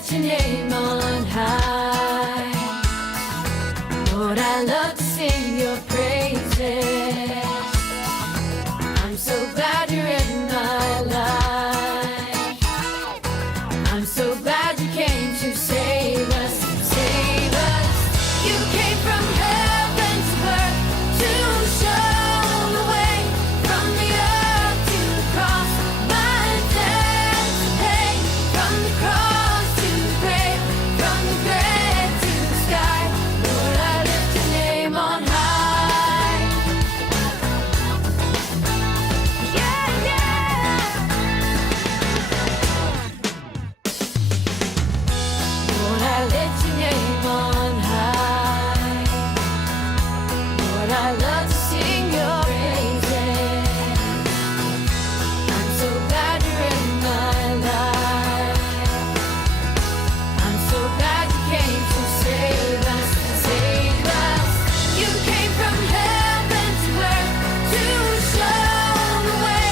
lift your name on high. Lord, I love to sing your praises. I'm so glad you're in my life. I'm so glad you came to save us, save us. You came from heaven to earth to show the way, from the earth to the cross, my debt to pay, from the cross to the grave, from the grave to the sky. Lord, I lift your name on high. Yeah, yeah. Lord, I lift your name on high. Lord, I love to sing your praises. I'm so glad you're in my life. I'm so glad you came to save us, save us. You came from heaven to earth to show the way,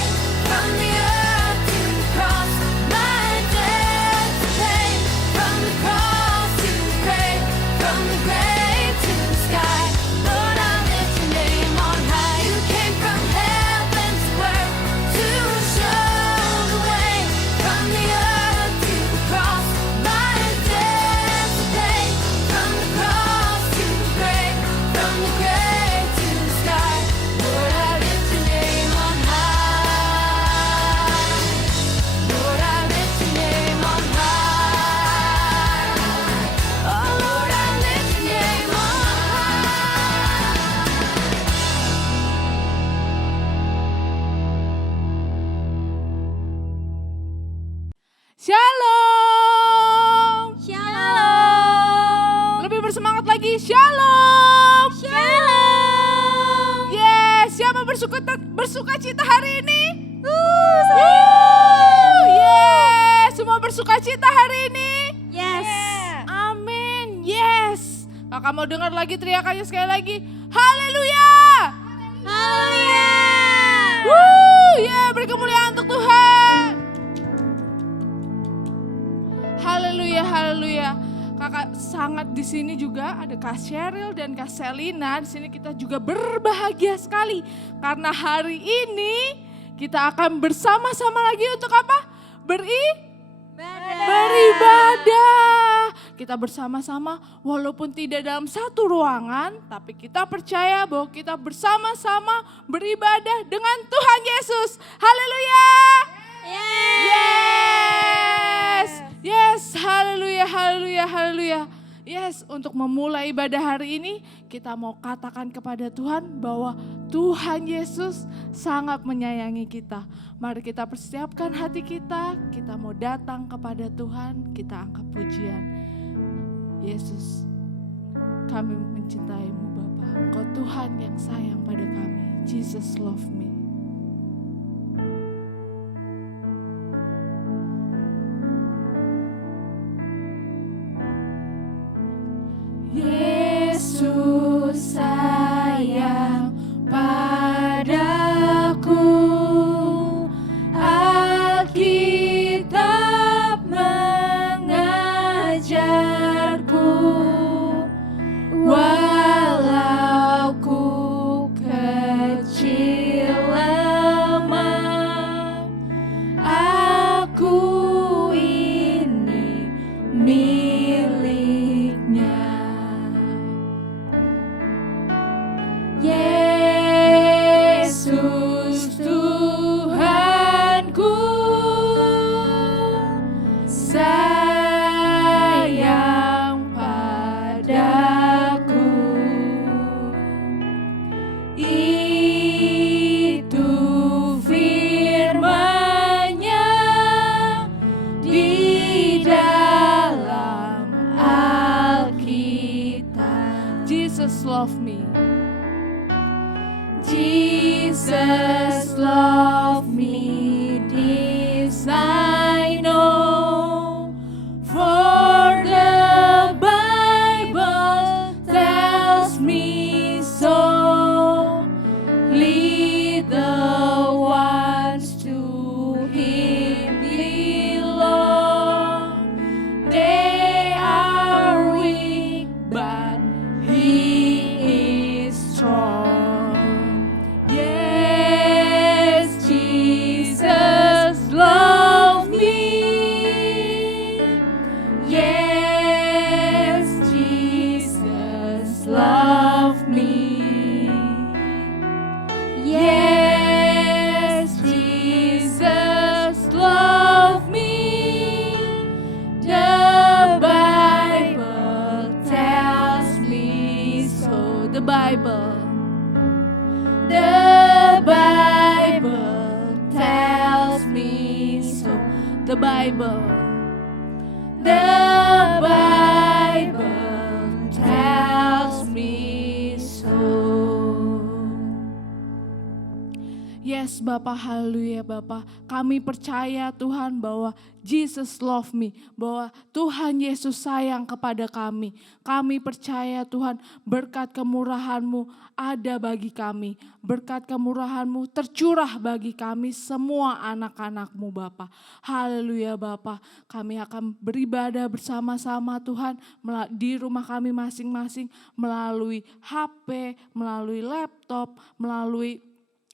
from the earth to the cross, my debt to pay, from the cross to the grave, from the grave to the sky. Lord, I lift your name on high. You came from heaven to earth to show the way, from the earth to the cross, my debt to pay, from the cross to the grave, from the grave to the sky. Lord, I lift your name on high. Lord, I lift your name on high. Oh, Lord, I lift your name on Shalom. Shalom. Lebih bersemangat lagi. Shalom. Shalom. Yes, siapa bersuka cita hari ini? Yes, semua bersuka cita hari ini. Yes. Amin. Yes. Kakak mau dengar lagi teriakannya sekali lagi. Haleluya. Haleluya. Ya, beri kemuliaan untuk Tuhan. Haleluya, haleluya. Kakak sangat di sini juga ada Kak Sheryl dan Kak Selina. Di sini kita juga berbahagia sekali karena hari ini kita akan bersama-sama lagi untuk apa? Beribadah. Kita bersama-sama walaupun tidak dalam satu ruangan, tapi kita percaya bahwa kita bersama-sama beribadah dengan Tuhan Yesus. Haleluya. Yes. Yes, haleluya, haleluya, haleluya. Yes, untuk memulai ibadah hari ini kita mau katakan kepada Tuhan bahwa Tuhan Yesus sangat menyayangi kita. Mari kita persiapkan hati kita mau datang kepada Tuhan, kita angkat pujian. Yesus, kami mencintaimu Bapa. Engkau Tuhan yang sayang pada kami. Jesus love me. Yesus sayang padaku, Alkitab mengajarku, walau ku kecil lemah, aku ini miliknya. Yesus Tuhanku, sayang padaku. Itu firman-Nya di dalam Alkitab. Jesus love me. Jesus love me, this I know, for the Bible tells me so. Lead the ones to Him belong. They Bible. The Bible tells me so. The Bible. The Bible tells me so. Yes Bapak, haleluya Bapak. Kami percaya Tuhan bahwa Jesus love me, bahwa Tuhan Yesus sayang kepada kami. Kami percaya Tuhan berkat kemurahan-Mu ada bagi kami. Berkat kemurahan-Mu tercurah bagi kami semua anak-anak-Mu Bapa. Haleluya Bapa. Kami akan beribadah bersama-sama Tuhan di rumah kami masing-masing melalui HP, melalui laptop, melalui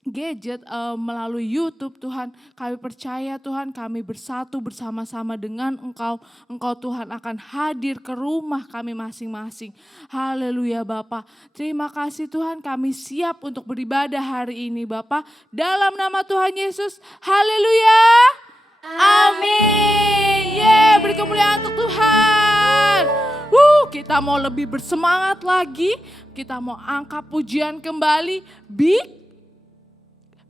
gadget, melalui YouTube Tuhan. Kami percaya Tuhan kami bersatu bersama-sama dengan Engkau. Engkau Tuhan akan hadir ke rumah kami masing-masing. Haleluya Bapa. Terima kasih Tuhan, kami siap untuk beribadah hari ini Bapa. Dalam nama Tuhan Yesus. Haleluya. Amin. Beri kemuliaan untuk Tuhan. Kita mau lebih bersemangat lagi. Kita mau angkat pujian kembali.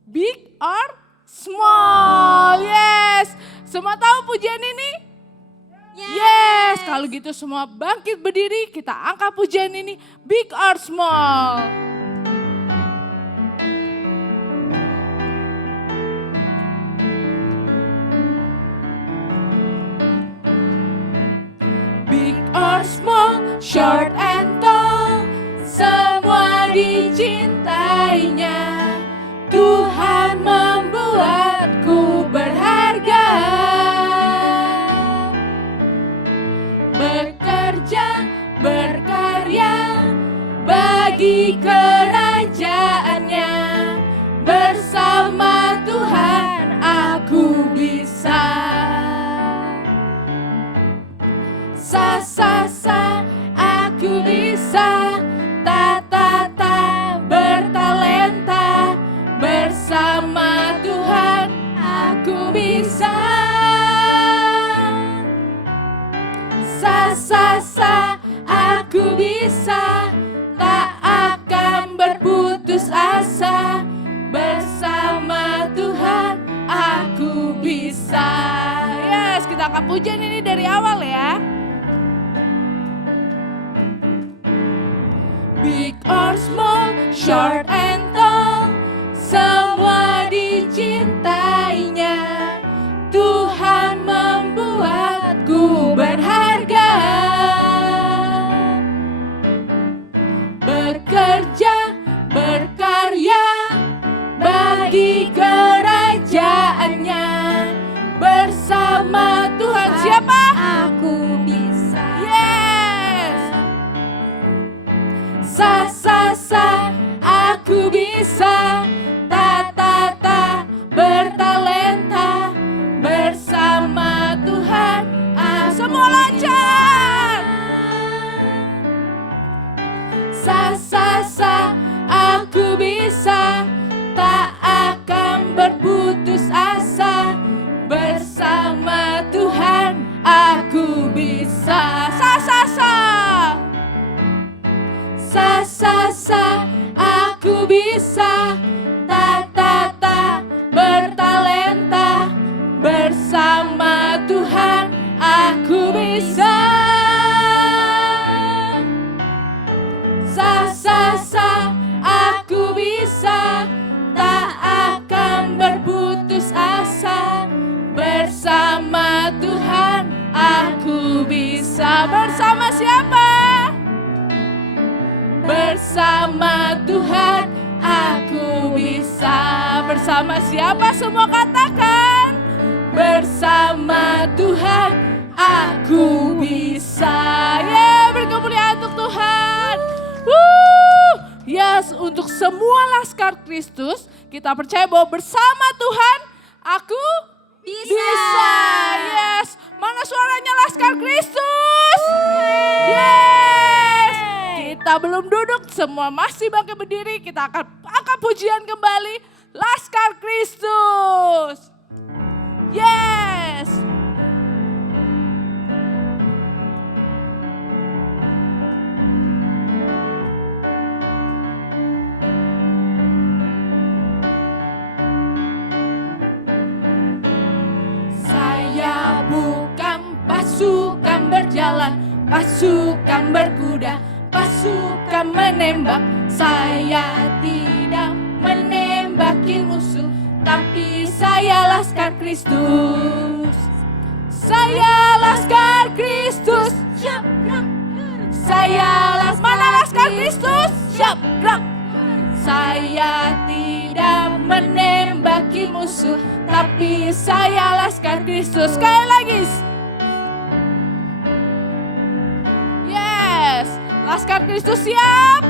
Big or small, yes. Semua tahu pujian ini? Yes. Kalau gitu semua bangkit berdiri, kita angkat pujian ini. Big or small. Big or small, short and tall, semua dicintainya. Tuhan membuatku berharga, bekerja, berkarya bagi kerajaannya. Bersama Tuhan aku bisa. Sa, aku bisa. Ta, bertalenta. Bersama Tuhan aku bisa. Sa, aku bisa. Tak akan berputus asa. Bersama Tuhan aku bisa. Yes, kita akan pujian ini dari awal ya. Big or small, short and tall, semua dicintainya. Tuhan membuatku berharga, bekerja, berkarya bagi kerajaannya. Bersama Tuhan siapa? Aku bisa. Yes. Sa, aku bisa. Ta, bertalenta. Bersama Tuhan semua lancar. Sa, aku bisa. Tak akan berputus asa. Bersama Tuhan aku bisa. Sa, aku bisa. Ta, bertalenta. Bersama Tuhan aku bisa. Sa, aku bisa. Tak akan berputus asa. Bersama Tuhan aku bisa. Bersama siapa? Bersama Tuhan aku bisa. Bersama siapa semua katakan? Bersama Tuhan aku bisa. Beri kemuliaan untuk Tuhan. Yes, untuk semua laskar Kristus kita percaya bahwa bersama Tuhan aku bisa. Yes, mana suaranya laskar Kristus? Yes. Kita belum duduk, semua masih bangkit berdiri. Kita akan angkat pujian kembali. Laskar Kristus. Yes. berjalan, pasukan berkuda, pasukan menembak. Saya tidak menembaki musuh, tapi saya laskar Kristus. Saya laskar Kristus. Saya mana laskar Kristus? Siap, gerak. Saya tidak menembaki musuh, tapi saya laskar Kristus. Sekali lagi. Yes, laskar Kristus siap.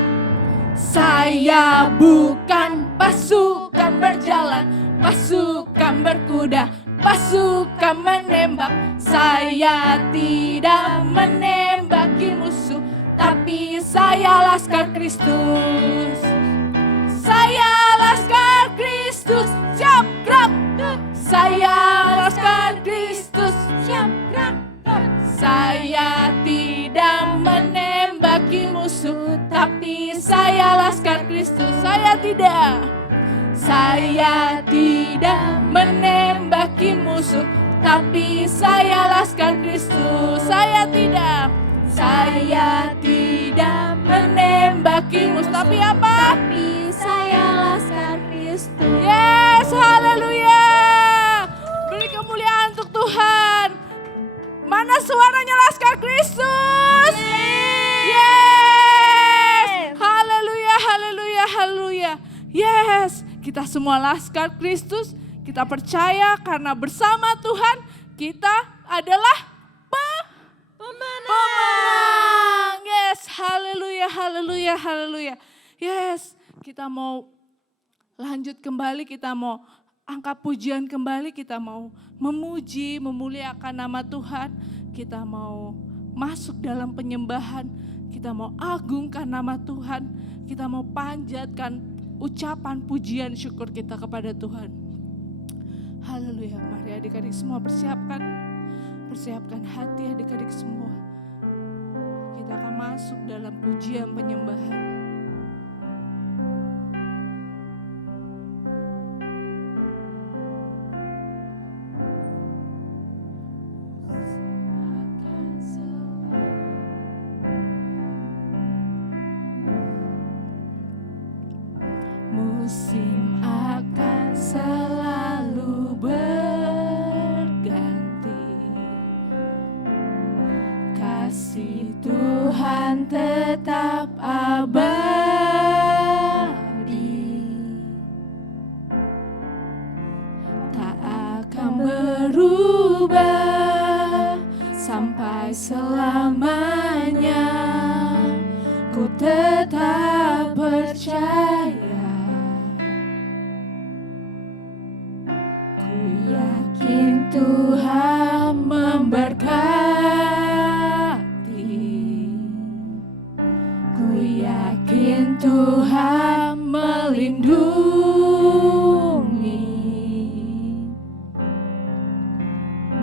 Saya bukan pasukan berjalan, pasukan berkuda, pasukan menembak. Saya tidak menembaki musuh, tapi saya laskar Kristus. Saya laskar Kristus, siap gerak. Saya laskar Kristus, siap gerak. Saya tidak menembaki musuh, tapi saya laskar Kristus. Saya tidak menembaki musuh, tapi saya laskar Kristus. Saya tidak menembaki musuh, tapi apa? Tapi saya laskar Kristus. Yes, haleluya. Beri kemuliaan untuk Tuhan. Mana suaranya laskar Kristus? Yes. Haleluya, haleluya, haleluya. Yes, kita semua laskar Kristus. Kita percaya karena bersama Tuhan kita adalah pemenang. Yes, haleluya, haleluya, haleluya. Yes, kita mau lanjut kembali, kita mau angkat pujian kembali, kita mau memuji, memuliakan nama Tuhan. Kita mau masuk dalam penyembahan, kita mau agungkan nama Tuhan. Kita mau panjatkan ucapan pujian syukur kita kepada Tuhan. Haleluya, mari adik-adik semua persiapkan hati adik-adik semua. Kita akan masuk dalam pujian penyembahan. Musim akan selalu berganti, kasih Tuhan tetap abadi, tak akan berubah sampai selamanya. Ku tetap percaya, Tuhan memberkati. Ku yakin Tuhan melindungi.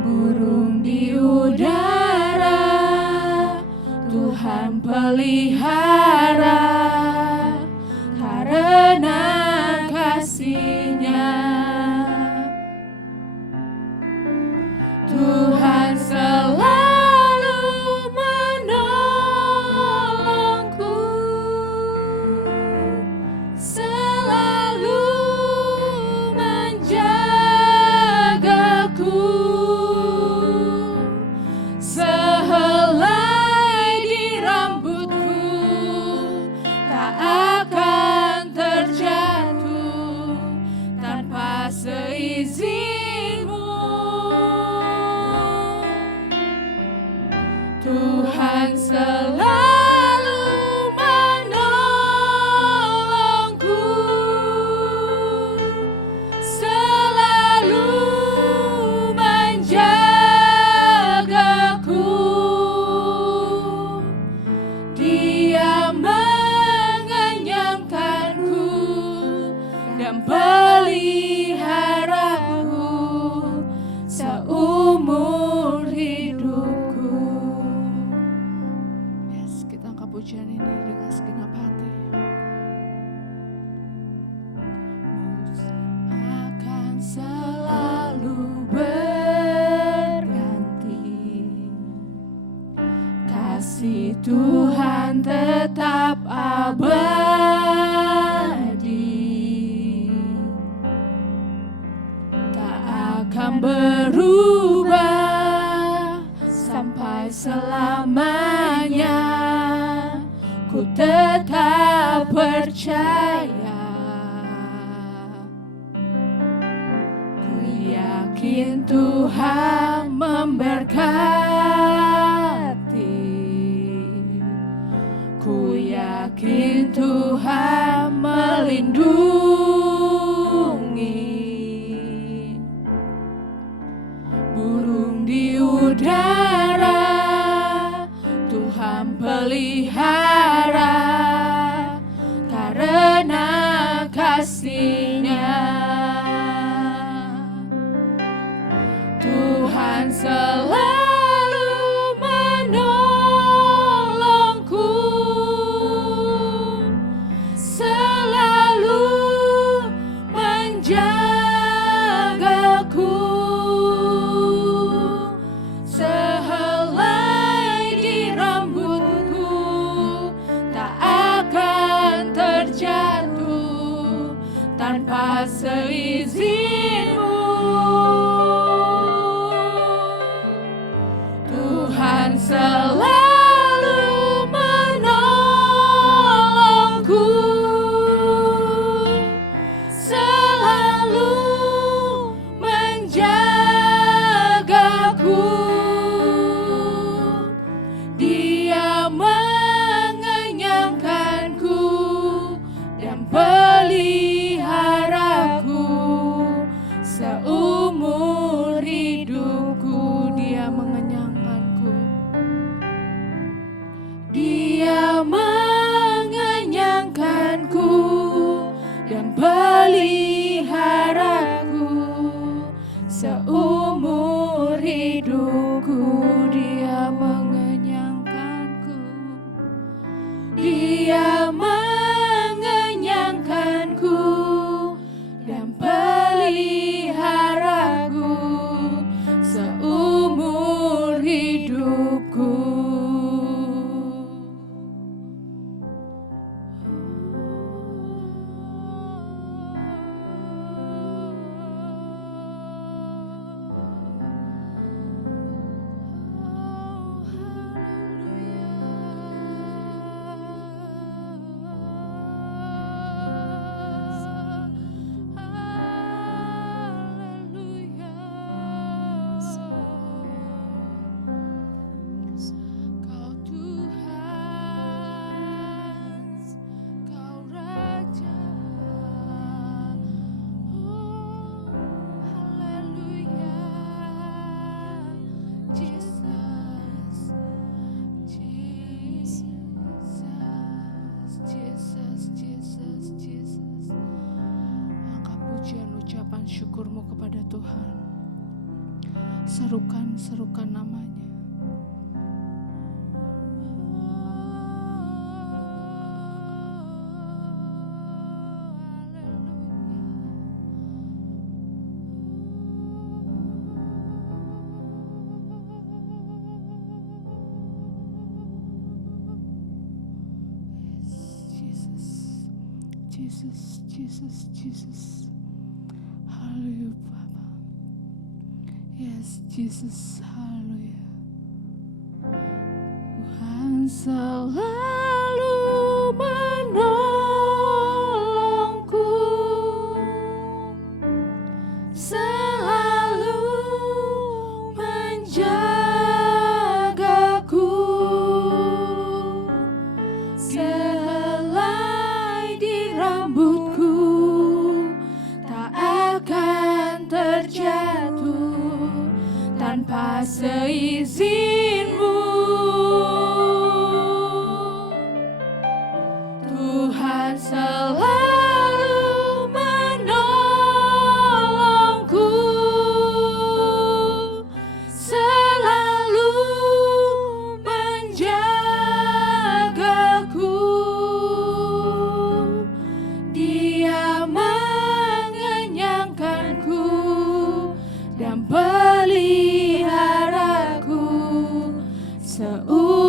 Burung di udara Tuhan pelihara, karena kasih-Nya. Tuhan selalu menolongku, selalu menjagaku. Sehelai di rambutku tak akan terjatuh tanpa seizin-Mu. Tuhan selalu menolongku, selalu menjagaku. Dia mengenyangkanku dan peliharaku seumur hidupku. Yes, kita angkat pujian ini dengan segenap hati. Musim akan selalu berganti, kasih Tuhan tetap abadi, tak akan berubah sampai selamanya. Ku tetap percaya, ku yakin Tuhan memberkati, ku yakin Tuhan melindungi. Burung di udara Tuhan pelihara, karena kasih-Nya. Tuhan selalu menolongku, selalu menjagaku. Sehelai di rambutku tak akan terjatuh tanpa seizin-Mu. Tuhan selalu menolongku, selalu menjagaku. Dia mengenyangkanku dan peliharaku seumur hidupku. Dia mengenyangkanku, Dia mengenyangkanku dan peliharaku seumur hidupku. Dia mengenyangkanku, Dia mengenyangkanku dan peliharaku seumur hidupku. Kau Tuhan, Kau Raja. Oh, haleluya. Jesus, Jesus, Jesus, Jesus, Jesus. Angkat pujian ucapan syukur-Mu kepada Tuhan. Serukan namanya. Jesus, Jesus, Jesus. Haleluya Bapa. Yes, Jesus, haleluya. Tuhan selalu menolongku, selalu menjagaku. Sehelai di rambutku tak akan terjatuh tanpa seizin-Mu.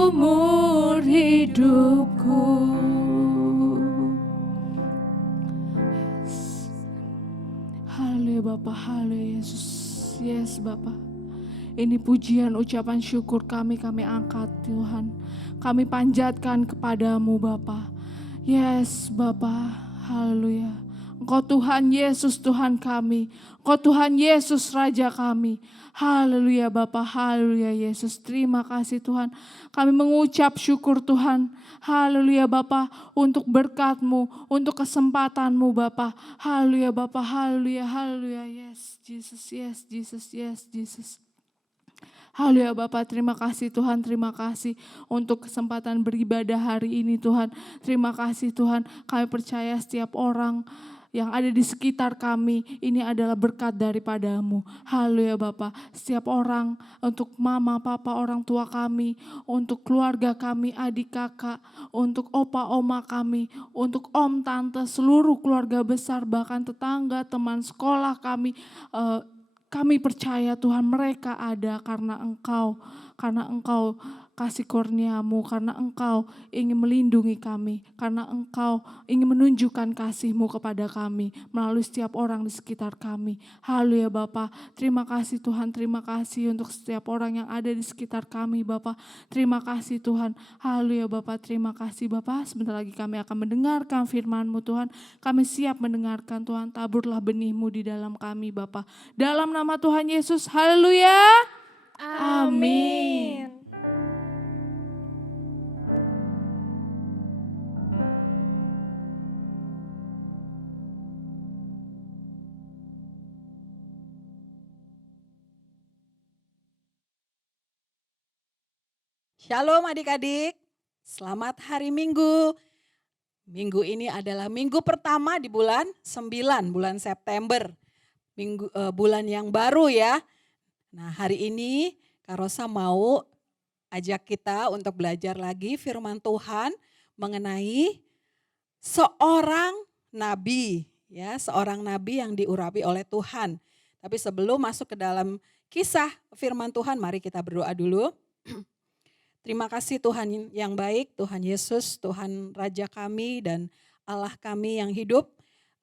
seumur hidupku. Haleluya Bapa, haleluya Yesus. Yes Bapa. Ini pujian ucapan syukur kami angkat Tuhan. Kami panjatkan kepadamu Bapa. Yes Bapa, haleluya. Engkau Tuhan Yesus Tuhan kami. Engkau Tuhan Yesus Raja kami. Haleluya Bapa, haleluya Yesus. Terima kasih Tuhan. Kami mengucap syukur Tuhan. Haleluya Bapa, untuk berkat-Mu, untuk kesempatan-Mu Bapa. Haleluya Bapa, haleluya, haleluya. Yes Jesus, yes Jesus, yes Jesus. Haleluya Bapak, terima kasih Tuhan, terima kasih untuk kesempatan beribadah hari ini Tuhan. Terima kasih Tuhan, kami percaya setiap orang yang ada di sekitar kami ini adalah berkat daripada-Mu. Haleluya Bapak, setiap orang, untuk mama, papa, orang tua kami, untuk keluarga kami, adik kakak, untuk opa, oma kami, untuk om, tante, seluruh keluarga besar, bahkan tetangga, teman sekolah kami, kami percaya Tuhan mereka ada karena Engkau kasih kurnia-Mu, karena Engkau ingin melindungi kami, karena Engkau ingin menunjukkan kasih-Mu kepada kami melalui setiap orang di sekitar kami. Haleluya Bapa, terima kasih Tuhan, terima kasih untuk setiap orang yang ada di sekitar kami Bapa. Terima kasih Tuhan, haleluya Bapa, terima kasih Bapa. Sebentar lagi kami akan mendengarkan firman-Mu Tuhan, kami siap mendengarkan Tuhan, taburlah benih-Mu di dalam kami Bapa. Dalam nama Tuhan Yesus, haleluya. Amin. Shalom adik-adik, selamat hari Minggu. Minggu ini adalah minggu pertama di bulan 9, bulan September. Bulan yang baru ya. Nah hari ini Kak Rosa mau ajak kita untuk belajar lagi firman Tuhan mengenai seorang nabi. Ya, seorang nabi yang diurapi oleh Tuhan. Tapi sebelum masuk ke dalam kisah firman Tuhan, mari kita berdoa dulu. Terima kasih Tuhan yang baik, Tuhan Yesus, Tuhan Raja kami dan Allah kami yang hidup.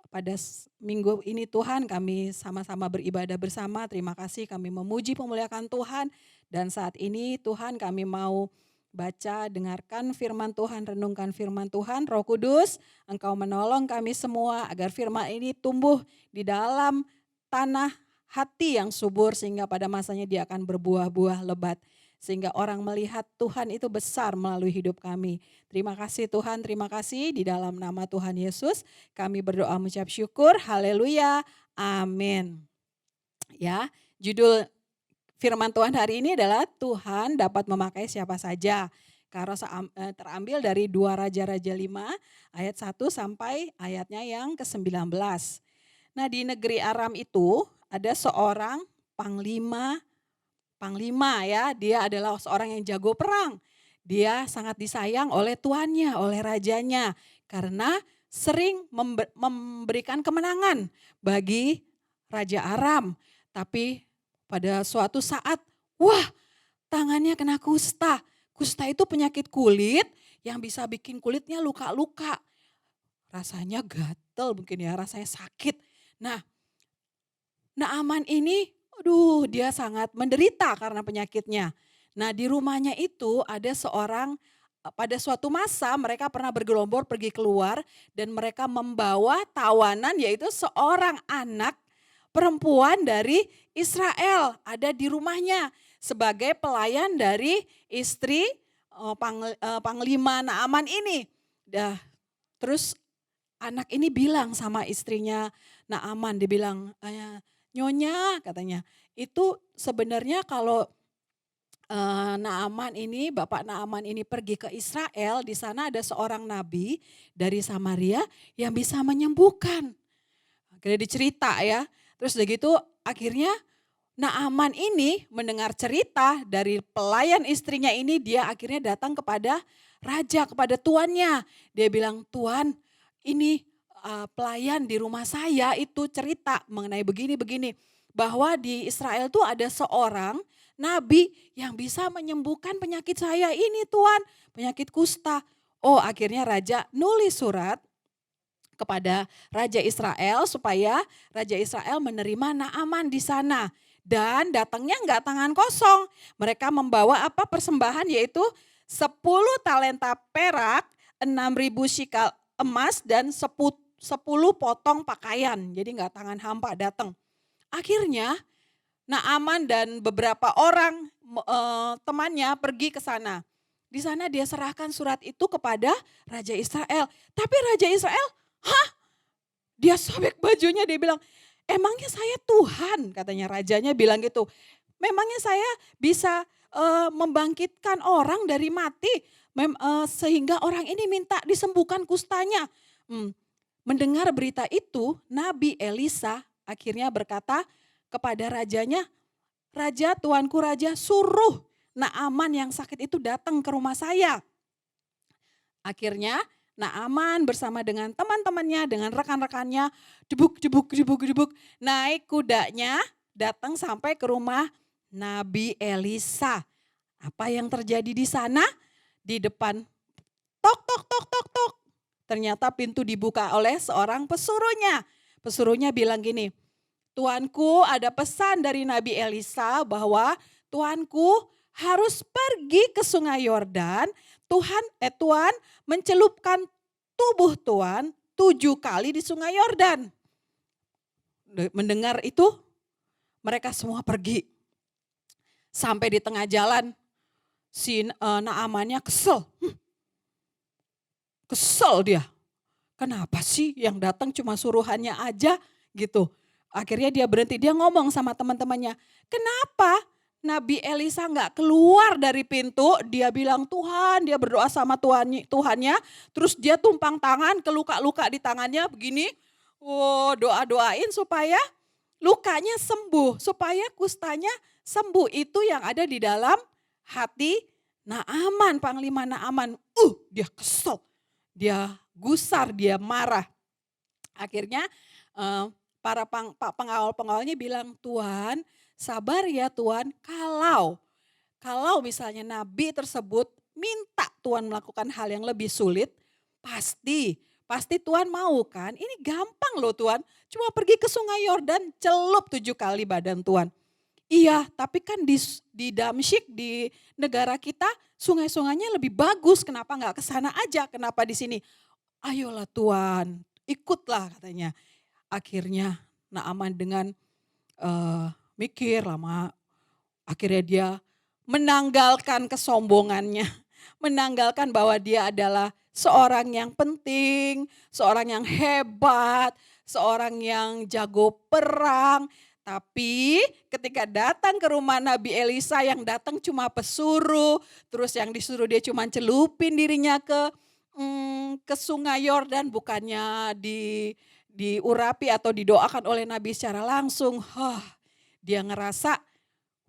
Pada minggu ini Tuhan kami sama-sama beribadah bersama, terima kasih kami memuji pemuliakan Tuhan. Dan saat ini Tuhan kami mau baca, dengarkan firman Tuhan, renungkan firman Tuhan. Roh Kudus, Engkau menolong kami semua agar firman ini tumbuh di dalam tanah hati yang subur sehingga pada masanya dia akan berbuah-buah lebat. Sehingga orang melihat Tuhan itu besar melalui hidup kami. Terima kasih Tuhan, terima kasih di dalam nama Tuhan Yesus. Kami berdoa mengucap syukur, haleluya, amin. Ya, judul firman Tuhan hari ini adalah Tuhan dapat memakai siapa saja. Karena terambil dari 2 Raja-Raja 5 ayat 1 sampai ayatnya yang ke-19. Nah di negeri Aram itu ada seorang panglima ya, dia adalah seorang yang jago perang. Dia sangat disayang oleh tuannya, oleh rajanya karena sering memberikan kemenangan bagi Raja Aram. Tapi pada suatu saat, tangannya kena kusta. Kusta itu penyakit kulit yang bisa bikin kulitnya luka-luka. Rasanya gatel mungkin ya, rasanya sakit. Nah, Naaman ini dia sangat menderita karena penyakitnya. Nah di rumahnya itu ada pada suatu masa mereka pernah bergerombol pergi keluar dan mereka membawa tawanan yaitu seorang anak perempuan dari Israel ada di rumahnya sebagai pelayan dari istri panglima Naaman ini. Terus anak ini bilang sama istrinya Naaman, dia bilang, Nyonya katanya, itu sebenarnya kalau Bapak Naaman ini pergi ke Israel, di sana ada seorang nabi dari Samaria yang bisa menyembuhkan. Akhirnya dicerita ya, terus udah gitu akhirnya Naaman ini mendengar cerita dari pelayan istrinya ini, dia akhirnya datang kepada raja, kepada tuannya. Dia bilang, Tuan ini pelayan di rumah saya itu cerita mengenai begini-begini. Bahwa di Israel tuh ada seorang nabi yang bisa menyembuhkan penyakit saya ini Tuhan, penyakit kusta. Oh, akhirnya raja nulis surat kepada Raja Israel supaya Raja Israel menerima Naaman di sana. Dan datangnya enggak tangan kosong. Mereka membawa apa persembahan, yaitu 10 talenta perak, 6.000 shikal emas, dan 10 potong pakaian. Jadi enggak tangan hampa datang. Akhirnya Naaman dan beberapa orang temannya pergi ke sana. Di sana dia serahkan surat itu kepada Raja Israel. Tapi Raja Israel, dia sobek bajunya, dia bilang, emangnya saya Tuhan, katanya rajanya bilang gitu. Memangnya saya bisa membangkitkan orang dari mati sehingga orang ini minta disembuhkan kustanya. Mendengar berita itu, Nabi Elisa akhirnya berkata kepada rajanya, Raja, tuanku raja, suruh Naaman yang sakit itu datang ke rumah saya. Akhirnya Naaman bersama dengan teman-temannya, dengan rekan-rekannya, jebuk, naik kudanya, datang sampai ke rumah Nabi Elisa. Apa yang terjadi di sana? Di depan, tok. Ternyata pintu dibuka oleh seorang pesuruhnya. Pesuruhnya bilang gini, Tuanku, ada pesan dari Nabi Elisa bahwa Tuanku harus pergi ke Sungai Yordan. Tuan mencelupkan tubuh Tuan 7 kali di Sungai Yordan. Mendengar itu, mereka semua pergi. Sampai di tengah jalan, si Naamannya kesel. Kesel dia. Kenapa sih yang datang cuma suruhannya aja gitu. Akhirnya dia berhenti, dia ngomong sama teman-temannya, kenapa Nabi Elisa nggak keluar dari pintu? Dia bilang Tuhan, dia berdoa sama Tuhannya, terus dia tumpang tangan ke luka-luka di tangannya begini. Doa-doain supaya lukanya sembuh, supaya kustanya sembuh. Itu yang ada di dalam hati Naaman, Panglima Naaman. Dia kesel, dia gusar, dia marah. Akhirnya para pengawal-pengawalnya bilang, Tuhan sabar ya Tuhan, kalau misalnya nabi tersebut minta Tuhan melakukan hal yang lebih sulit, pasti Tuhan mau kan? Ini gampang loh Tuhan, cuma pergi ke Sungai Yordan, celup 7 kali badan Tuhan. Iya, tapi kan di Damsyik, di negara kita, sungai-sungainya lebih bagus, kenapa nggak ke sana aja, kenapa di sini? Ayolah Tuhan, ikutlah katanya. Akhirnya Naaman dengan mikir lama, akhirnya dia menanggalkan kesombongannya, menanggalkan bahwa dia adalah seorang yang penting, seorang yang hebat, seorang yang jago perang. Tapi ketika datang ke rumah Nabi Elisa yang datang cuma pesuruh, terus yang disuruh dia cuma celupin dirinya ke Sungai Yordan, bukannya diurapi atau didoakan oleh Nabi secara langsung. Dia ngerasa,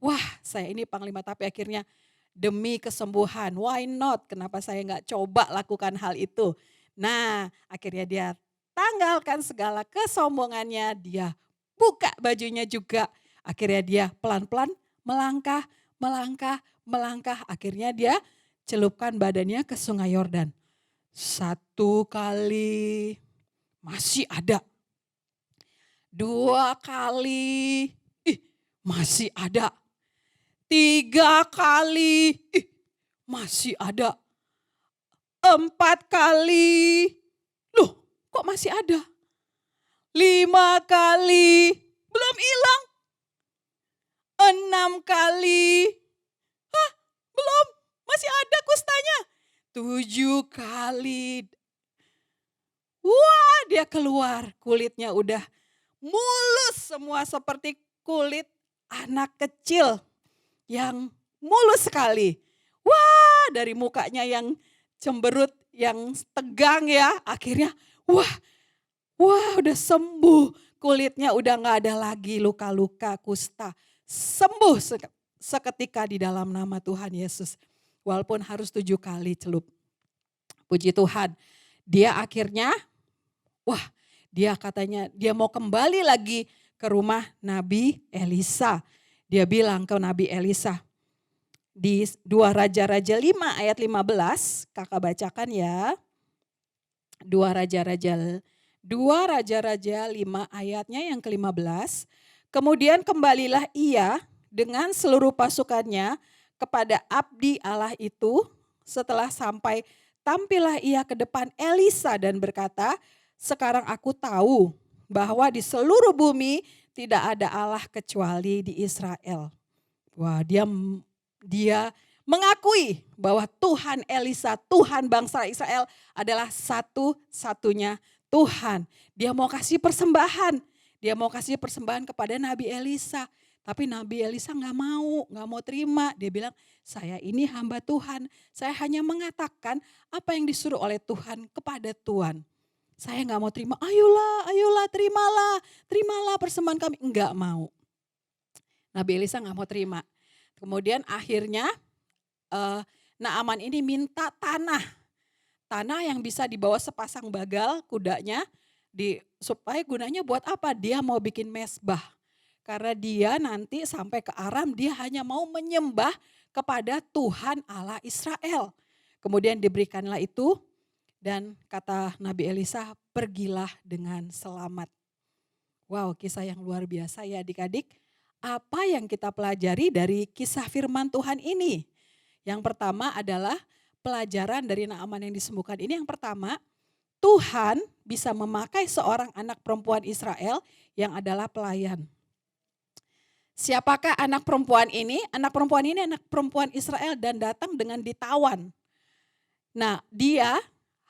wah saya ini panglima, tapi akhirnya demi kesembuhan, why not? Kenapa saya nggak coba lakukan hal itu? Nah akhirnya dia tanggalkan segala kesombongannya, dia buka bajunya juga. Akhirnya dia pelan-pelan melangkah. Akhirnya dia celupkan badannya ke Sungai Yordan. 1 kali, masih ada. 2 kali, masih ada. 3 kali, masih ada. 4 kali, loh kok masih ada? 5 kali, belum hilang. 6 kali, belum, masih ada kustanya. 7 kali, wah dia keluar, kulitnya udah mulus semua seperti kulit anak kecil yang mulus sekali. Wah dari mukanya yang cemberut, yang tegang ya, akhirnya wah udah sembuh. Kulitnya udah gak ada lagi luka-luka kusta. Sembuh seketika di dalam nama Tuhan Yesus. Walaupun harus 7 kali celup. Puji Tuhan. Dia akhirnya, dia katanya dia mau kembali lagi ke rumah Nabi Elisa. Dia bilang ke Nabi Elisa di 2 Raja-Raja 5 ayat 15, kakak bacakan ya. 2 Raja-Raja 5 ayatnya yang ke-15. Kemudian kembalilah ia dengan seluruh pasukannya kepada abdi Allah itu. Setelah sampai, tampillah ia ke depan Elisa dan berkata, sekarang aku tahu bahwa di seluruh bumi tidak ada Allah kecuali di Israel. Wah, dia mengakui bahwa Tuhan Elisa, Tuhan bangsa Israel adalah satu-satunya Tuhan. Dia mau kasih persembahan. Dia mau kasih persembahan kepada Nabi Elisa. Tapi Nabi Elisa nggak mau terima. Dia bilang, saya ini hamba Tuhan. Saya hanya mengatakan apa yang disuruh oleh Tuhan kepada Tuhan. Saya nggak mau terima, ayolah terimalah persembahan kami. Nggak mau. Nabi Elisa nggak mau terima. Kemudian akhirnya Naaman ini minta tanah yang bisa dibawa sepasang bagal kudanya, supaya gunanya buat apa? Dia mau bikin mezbah. Karena dia nanti sampai ke Aram, dia hanya mau menyembah kepada Tuhan Allah Israel. Kemudian diberikanlah itu, dan kata Nabi Elisa, pergilah dengan selamat. Wow, kisah yang luar biasa ya adik-adik. Apa yang kita pelajari dari kisah firman Tuhan ini? Yang pertama adalah pelajaran dari Naaman yang disembuhkan ini. Yang pertama, Tuhan bisa memakai seorang anak perempuan Israel yang adalah pelayan. Siapakah anak perempuan ini? Anak perempuan ini anak perempuan Israel dan datang dengan ditawan. Nah, dia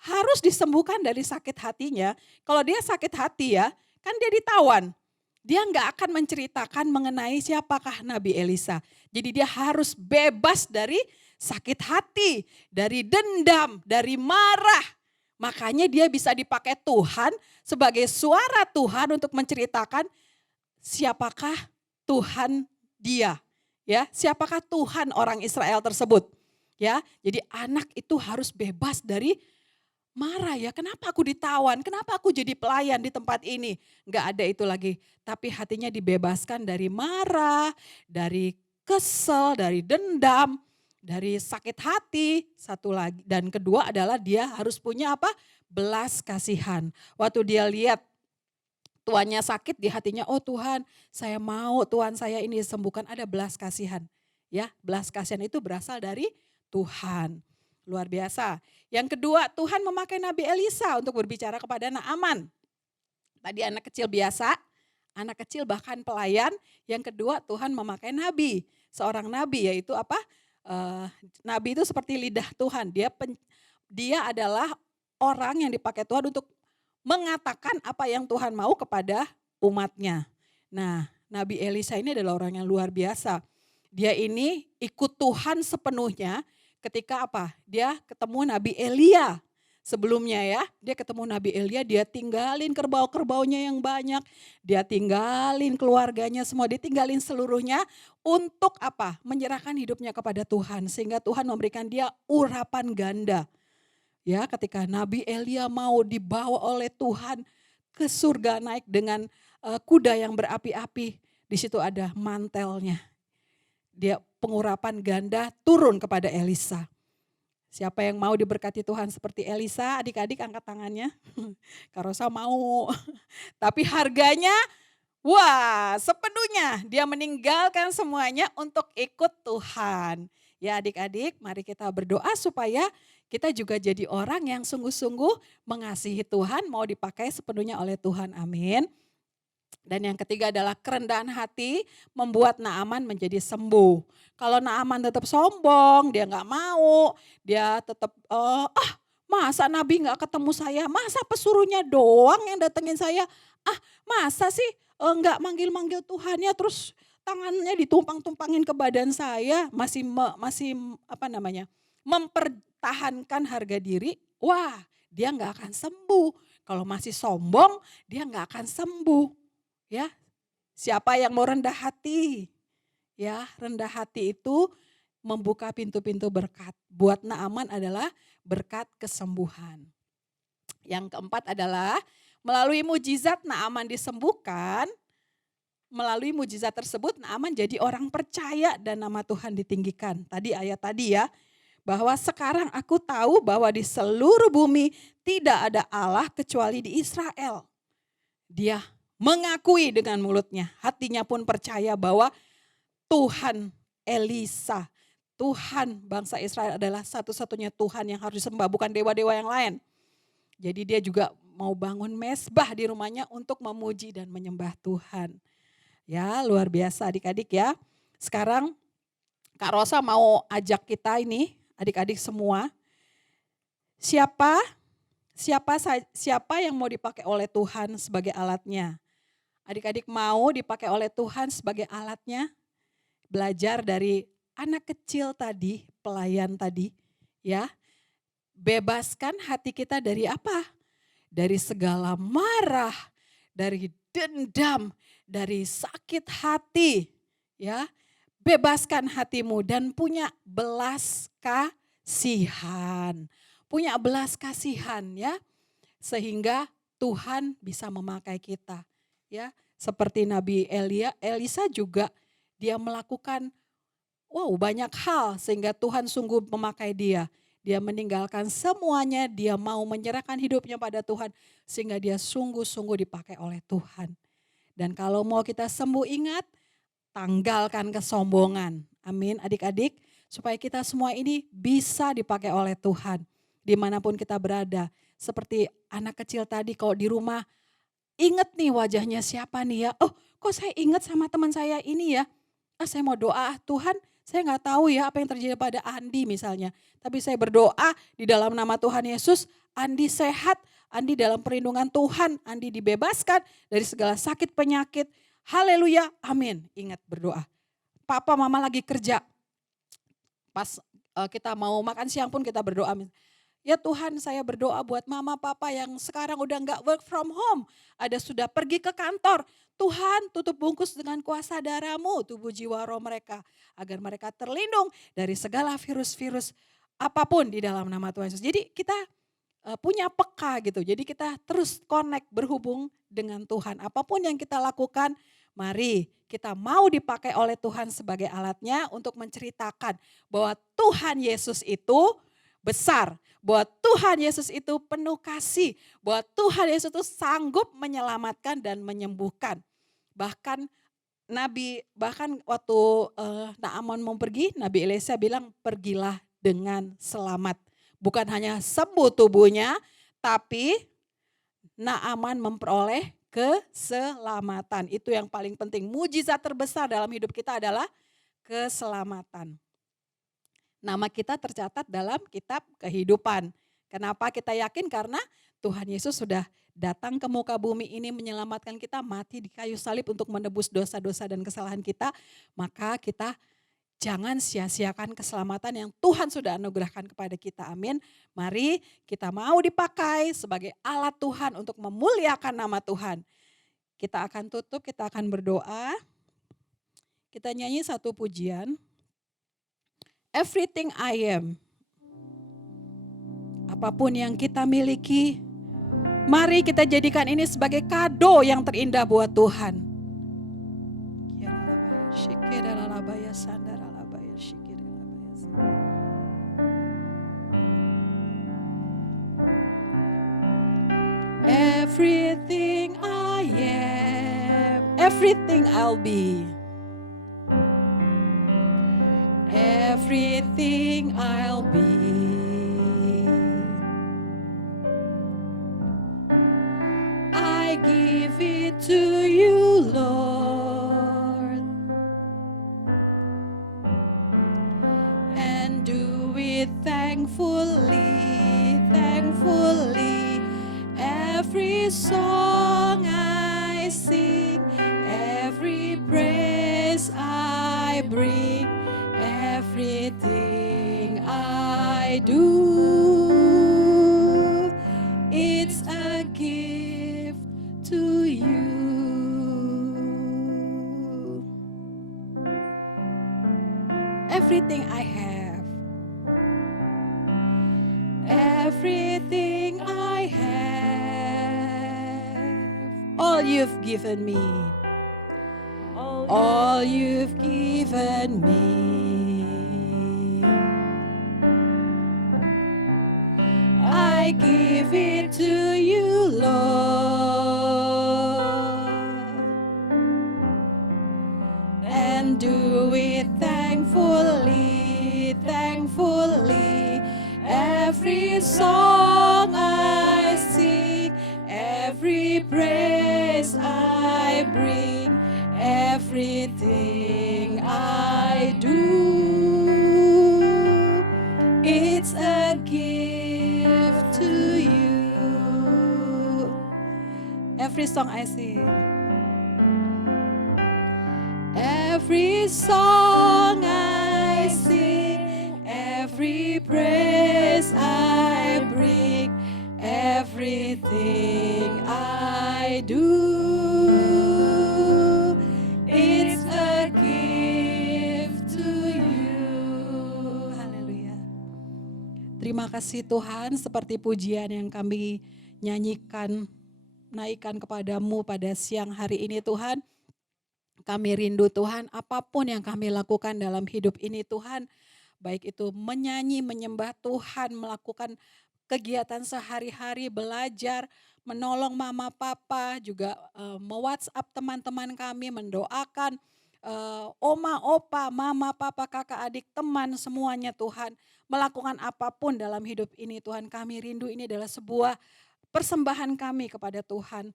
harus disembuhkan dari sakit hatinya. Kalau dia sakit hati ya, kan dia ditawan. Dia nggak akan menceritakan mengenai siapakah Nabi Elisa. Jadi dia harus bebas dari sakit hati, dari dendam, dari marah. Makanya dia bisa dipakai Tuhan sebagai suara Tuhan untuk menceritakan siapakah Tuhan dia. Ya, siapakah Tuhan orang Israel tersebut. Ya, jadi anak itu harus bebas dari marah ya, kenapa aku ditawan, kenapa aku jadi pelayan di tempat ini. Enggak ada itu lagi, tapi hatinya dibebaskan dari marah, dari kesel, dari dendam, dari sakit hati. Satu lagi, dan kedua adalah dia harus punya apa? Belas kasihan. Waktu dia lihat tuannya sakit di hatinya, oh Tuhan saya mau Tuhan saya ini sembuhkan, ada belas kasihan. Ya, belas kasihan itu berasal dari Tuhan. Luar biasa. Yang kedua, Tuhan memakai Nabi Elisa untuk berbicara kepada Naaman. Tadi anak kecil biasa, anak kecil bahkan pelayan. Yang kedua, Tuhan memakai nabi. Seorang nabi yaitu apa? Nabi itu seperti lidah Tuhan. Dia adalah orang yang dipakai Tuhan untuk mengatakan apa yang Tuhan mau kepada umatnya. Nah, Nabi Elisa ini adalah orang yang luar biasa. Dia ini ikut Tuhan sepenuhnya. Ketika apa? Dia ketemu Nabi Elia. Sebelumnya ya, dia ketemu Nabi Elia, dia tinggalin kerbau-kerbaunya yang banyak. Dia tinggalin keluarganya semua, dia tinggalin seluruhnya untuk apa? Menyerahkan hidupnya kepada Tuhan. Sehingga Tuhan memberikan dia urapan ganda. Ya, ketika Nabi Elia mau dibawa oleh Tuhan ke surga naik dengan kuda yang berapi-api. Di situ ada mantelnya. Dia pengurapan ganda turun kepada Elisa. Siapa yang mau diberkati Tuhan seperti Elisa? Adik-adik angkat tangannya. Kak Rosa mau. Tapi harganya, wah sepenuhnya dia meninggalkan semuanya untuk ikut Tuhan. Ya adik-adik, mari kita berdoa supaya kita juga jadi orang yang sungguh-sungguh mengasihi Tuhan, mau dipakai sepenuhnya oleh Tuhan. Amin. Dan yang ketiga adalah kerendahan hati membuat Naaman menjadi sembuh. Kalau Naaman tetap sombong, dia nggak mau, dia tetap masa Nabi nggak ketemu saya, masa pesuruhnya doang yang datengin saya, masa sih nggak manggil-manggil Tuhannya terus tangannya ditumpang-tumpangin ke badan saya, masih mempertahankan harga diri, wah dia nggak akan sembuh. Kalau masih sombong, dia nggak akan sembuh. Ya, siapa yang mau rendah hati? Ya, rendah hati itu membuka pintu-pintu berkat. Buat Naaman adalah berkat kesembuhan. Yang keempat adalah melalui mujizat Naaman disembuhkan, melalui mujizat tersebut Naaman jadi orang percaya dan nama Tuhan ditinggikan. Tadi ayat tadi ya, bahwa sekarang aku tahu bahwa di seluruh bumi tidak ada Allah kecuali di Israel. Dia mengakui dengan mulutnya, hatinya pun percaya bahwa Tuhan Elisa, Tuhan bangsa Israel adalah satu-satunya Tuhan yang harus disembah, bukan dewa-dewa yang lain. Jadi dia juga mau bangun mesbah di rumahnya untuk memuji dan menyembah Tuhan. Ya, luar biasa adik-adik ya. Sekarang Kak Rosa mau ajak kita ini, adik-adik semua, siapa yang mau dipakai oleh Tuhan sebagai alatnya? Adik-adik mau dipakai oleh Tuhan sebagai alatnya? Belajar dari anak kecil tadi, pelayan tadi, ya. Bebaskan hati kita dari apa? Dari segala marah, dari dendam, dari sakit hati, ya. Bebaskan hatimu dan punya belas kasihan. Punya belas kasihan ya. Sehingga Tuhan bisa memakai kita. Ya, seperti Nabi Elisa juga dia melakukan banyak hal sehingga Tuhan sungguh memakai dia. Dia meninggalkan semuanya, dia mau menyerahkan hidupnya pada Tuhan sehingga dia sungguh-sungguh dipakai oleh Tuhan. Dan kalau mau kita sembuh ingat, tanggalkan kesombongan. Amin adik-adik, supaya kita semua ini bisa dipakai oleh Tuhan. Dimanapun kita berada, seperti anak kecil tadi kalau di rumah, ingat nih wajahnya siapa nih ya. Oh kok saya ingat sama teman saya ini ya. Saya mau doa Tuhan, saya nggak tahu ya apa yang terjadi pada Andi misalnya. Tapi saya berdoa di dalam nama Tuhan Yesus, Andi sehat, Andi dalam perlindungan Tuhan, Andi dibebaskan dari segala sakit penyakit. Haleluya, amin. Ingat berdoa. Papa mama lagi kerja. Pas kita mau makan siang pun kita berdoa. Ya Tuhan, saya berdoa buat mama papa yang sekarang udah nggak work from home. Ada sudah pergi ke kantor. Tuhan tutup bungkus dengan kuasa darah-Mu tubuh jiwa roh mereka. Agar mereka terlindung dari segala virus-virus apapun di dalam nama Tuhan Yesus. Jadi kita punya peka gitu. Jadi kita terus connect, berhubung dengan Tuhan. Apapun yang kita lakukan, mari kita mau dipakai oleh Tuhan sebagai alatnya untuk menceritakan bahwa Tuhan Yesus itu besar, bahwa Tuhan Yesus itu penuh kasih, bahwa Tuhan Yesus itu sanggup menyelamatkan dan menyembuhkan. Bahkan waktu Naaman mau pergi, Nabi Elisa bilang pergilah dengan selamat. Bukan hanya sembuh tubuhnya, tapi Naaman memperoleh keselamatan. Itu yang paling penting. Mujizat terbesar dalam hidup kita adalah keselamatan. Nama kita tercatat dalam kitab kehidupan. Kenapa kita yakin? Karena Tuhan Yesus sudah datang ke muka bumi ini menyelamatkan kita, mati di kayu salib untuk menebus dosa-dosa dan kesalahan kita. Maka kita jangan sia-siakan keselamatan yang Tuhan sudah anugerahkan kepada kita. Amin. Mari kita mau dipakai sebagai alat Tuhan untuk memuliakan nama Tuhan. Kita akan tutup, kita akan berdoa. Kita nyanyi satu pujian. Everything I am. Apapun yang kita miliki, mari kita jadikan ini sebagai kado yang terindah buat Tuhan. Everything I am, everything I'll be. Everything I'll be. I give it to you, Lord, and do it thankfully, thankfully. Every song I sing, every praise I bring, everything I do, it's a gift to you. Everything I have, everything I have, all you've given me, all you've given me. I give it to you, Lord, and do it thankfully, thankfully. Every song I sing, every praise I bring, everything I do, it's a gift to you. Every song I sing, every song I sing, every praise I bring, everything I do, it's a gift to you. Haleluya. Terima kasih Tuhan, seperti pujian yang kami nyanyikan, naikkan kepadamu pada siang hari ini Tuhan. Kami rindu Tuhan, apapun yang kami lakukan dalam hidup ini Tuhan, baik itu menyanyi, menyembah Tuhan, melakukan kegiatan sehari-hari, belajar, menolong mama papa, juga me-WhatsApp teman-teman kami, mendoakan oma, opa, mama, papa, kakak, adik, teman, semuanya Tuhan. Melakukan apapun dalam hidup ini Tuhan, kami rindu ini adalah sebuah persembahan kami kepada Tuhan.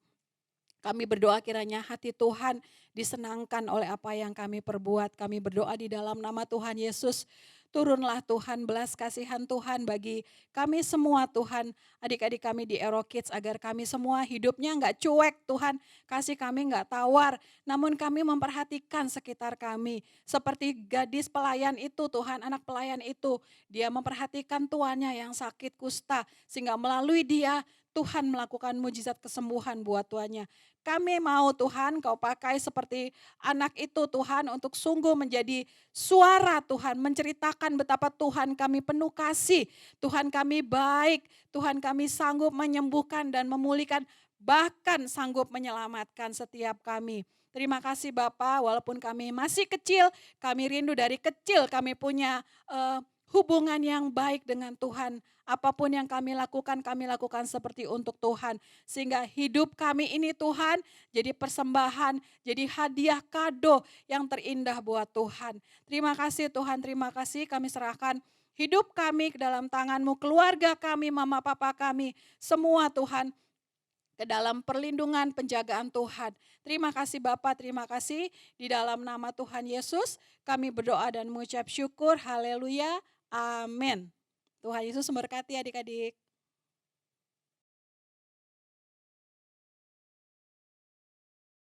Kami berdoa kiranya hati Tuhan disenangkan oleh apa yang kami perbuat. Kami berdoa di dalam nama Tuhan Yesus. Turunlah Tuhan, belas kasihan Tuhan bagi kami semua Tuhan. Adik-adik kami di Aero Kids, agar kami semua hidupnya enggak cuek Tuhan. Kasih kami enggak tawar, namun kami memperhatikan sekitar kami. Seperti gadis pelayan itu Tuhan, anak pelayan itu. Dia memperhatikan tuannya yang sakit kusta. Sehingga melalui dia Tuhan melakukan mujizat kesembuhan buat tuannya. Kami mau Tuhan Kau pakai seperti anak itu Tuhan untuk sungguh menjadi suara Tuhan. Menceritakan betapa Tuhan kami penuh kasih. Tuhan kami baik. Tuhan kami sanggup menyembuhkan dan memulihkan. Bahkan sanggup menyelamatkan setiap kami. Terima kasih Bapa, walaupun kami masih kecil. Kami rindu dari kecil kami punya hubungan yang baik dengan Tuhan. Apapun yang kami lakukan seperti untuk Tuhan. Sehingga hidup kami ini Tuhan jadi persembahan, jadi hadiah kado yang terindah buat Tuhan. Terima kasih Tuhan, terima kasih kami serahkan hidup kami ke dalam tangan-Mu, keluarga kami, mama papa kami, semua Tuhan ke dalam perlindungan penjagaan Tuhan. Terima kasih Bapak, terima kasih di dalam nama Tuhan Yesus kami berdoa dan mengucap syukur. Haleluya, amin. Tuhan Yesus memberkati adik-adik.